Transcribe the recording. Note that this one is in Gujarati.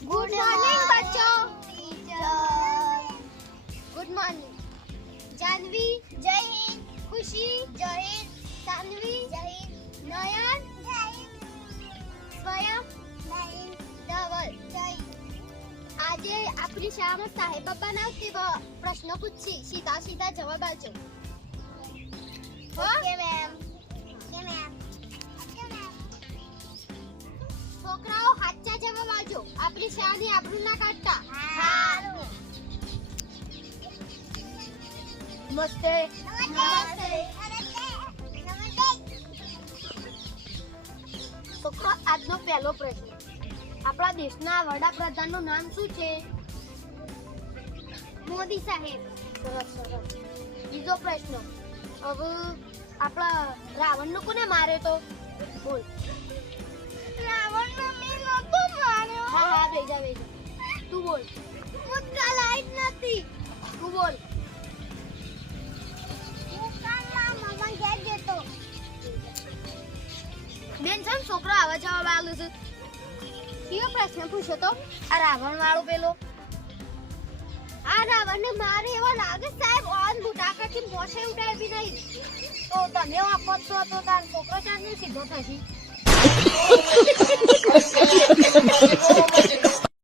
गुड मॉर्निंग बच्चों। Teacher good morning. जानवी जय हिंद, खुशी जय हिंद, सानवी जय हिंद, नयन जय हिंद, स्वयं जय हिंद, धवल जय हिंद। આજે આપણી શાળામાં સાહેબ બાબાના પ્રશ્નો પૂછી સીધા સીધા જવાબ આપજો. Okay ma'am. Okay ma'am. Okay ma'am. છોકરાઓ સાચા જવાબ આપજો. આપણી શાળાની આબરૂ ના કાઢતા. હા. નમસ્તે. નમસ્તે. છોકરો આજનો પહેલો પ્રશ્ન. આપણા દેશના વડાપ્રધાનનું નામ શું છે? મોદી સાહેબ. સરસ સરસ. બીજો પ્રશ્ન. હવે આપણા રાવણને કોને માર્યો તો? બોલ. રાવણને મેં નતો માર્યો. હા હા બેજા બેજા. તું બોલ. મુદ્દા લાઈ જ નથી. તું બોલ. હું કાલના મામા ઘેર જતો. બેન સમ છોકરો આવા જવાબ આલે છે. કયો પ્રશ્ન પૂછ્યો તો? આ રાવણ વાળો પેલો. આ રાવણને મારે એવો લાગે સાહેબ ઓન બુટાકાથી મોસે ઉડાવી નહીં. તો તમે આપો છો તો તાર છોકરો ચાંદની સીધો થશે.